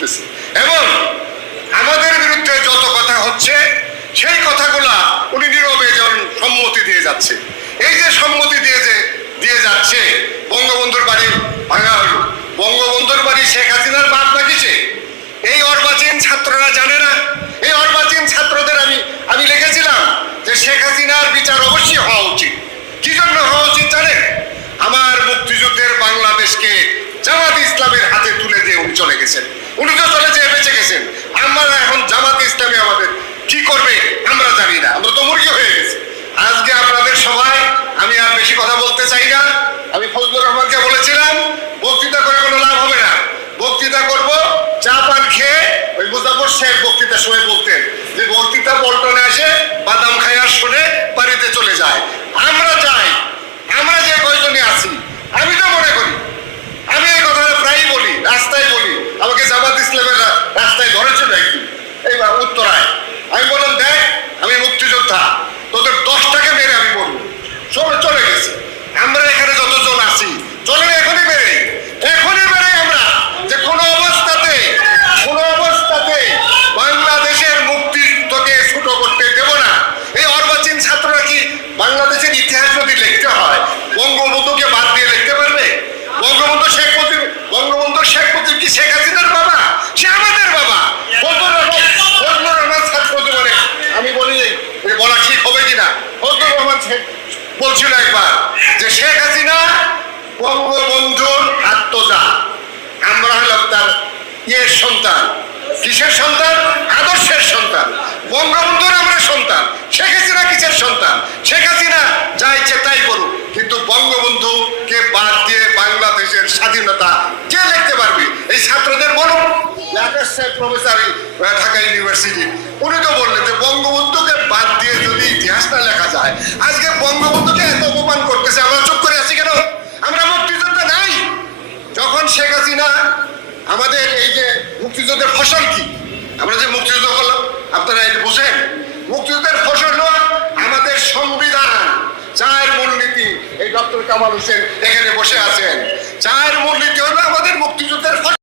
করতেছে। এবং আমাদের বিরুদ্ধে যত কথা হচ্ছে, সেই কথাগুলা উনি নীরবে সম্মতি দিয়ে যাচ্ছে। এই যে সম্মতি দিয়ে যে, দিয়ে যাচ্ছে, বঙ্গবন্ধুর বাড়ি ভাঙা হলো। বঙ্গবন্ধুর বাড়ি শেখ হাসিনার বাদ নাকি এই অর্বাচীন ছাত্ররা জানে না। এই অর্বাচীন ছাত্রদের আমি আমি লিখেছিলাম যে শেখ হাসিনার বিচার অবশ্যই হওয়া উচিত। কি জন্য হওয়া উচিত জানে আমার মুক্তিযুদ্ধের বাংলাদেশকে জামাত ইসলামের হাতে তুলে দিয়ে উনি চলে গেছেন। উনি তো চলে যেয়ে বেঁচে গেছেন। আমরা এখন জামাত ইসলামী আমাদের কি করবে, আমরা জানি না। আমরা তো মুরগি হয়ে গেছি। আজকে আপনাদের সবাই আমি আর বেশি কথা বলতে চাই না। আমি ফজলুর রহমানকে বলেছিলাম, বক্তৃতা করে কোনো লাভ হবে না। বক্তৃতা করব, চা পান খেয়ে ওই মুজাফর সাহেব বক্তৃতার সময় বলতেন। যে বক্তৃতা পল্টনে আসে বাদাম খাই আর শুনে বাড়িতে চলে যায় আমরা চাই আমরা যে কয়জনে আছি আমি তো মনে করি আমি এই কথাটা প্রায়ই বলি রাস্তায় বলি আমাকে জামাত ইসলামের রা- রাস্তায় ধরেছিল একদিন এই বা- উত্তরায় আমি বললাম দেখ আমি মুক্তিযোদ্ধা তোদের দশটাকে মেরে আমি বলব সবাই চলে গেছে আমরা এখানে যতজন আছি চলেন এখনই মেরে এখনই মেরে আমরা যে কোনো অবস্থাতে কোনো অবস্থাতে বাংলাদেশের মুক্তিযুদ্ধকে ছোট করতে দেব না এই অর্বাচীন ছাত্ররা কি বাংলাদেশের ইতিহাস যদি লিখতে হয়, বঙ্গবন্ধুকে বাদ দিয়ে লিখতে পারবে? বঙ্গবন্ধু শেখ মুজিব বঙ্গবন্ধু শেখ মুজিব কি শেখ হাসিনার বাবা? সে আমাদের বাবা। আমি বলি বলা ঠিক হবে কিনা? ফজলুর রহমান বলছিল একবার যে শেখ হাসিনা বঙ্গবন্ধুর আত্মজা। আমরা হলাম তার ইয়ের সন্তান। কিসের সন্তান? আদর্শের সন্তান। বঙ্গবন্ধুর আমরা সন্তান শেখ হাসিনা কিসের সন্তান শেখ হাসিনা যা ইচ্ছে তাই করুক কিন্তু বঙ্গবন্ধুকে বাদ দিয়ে বাংলাদেশের স্বাধীনতা কে লিখতে পারবে? এই ছাত্রদের সাহেব প্রফেসর ঢাকা ইউনিভার্সিটি উনি তো বললেন যে বঙ্গবন্ধুকে বাদ দিয়ে যদি ইতিহাস না লেখা যায়, আজকে বঙ্গবন্ধুকে এত অপমান করতেছে, আমরা চুপ করে আছি কেন? আমরা মুক্তিযোদ্ধা নাই। যখন শেখ হাসিনা, আমাদের এই যে মুক্তিযুদ্ধের ফসল কি? আমরা যে মুক্তিযুদ্ধ করলাম, আপনারা এটা বুঝেন? মুক্তিযুদ্ধের ফসল হলো আমাদের সংবিধান চায়ের মূলনীতি। এই ডক্টর কামাল হোসেন এখানে বসে আছেন। চায়ের মূলনীতি কেউ আমাদের মুক্তিযুদ্ধের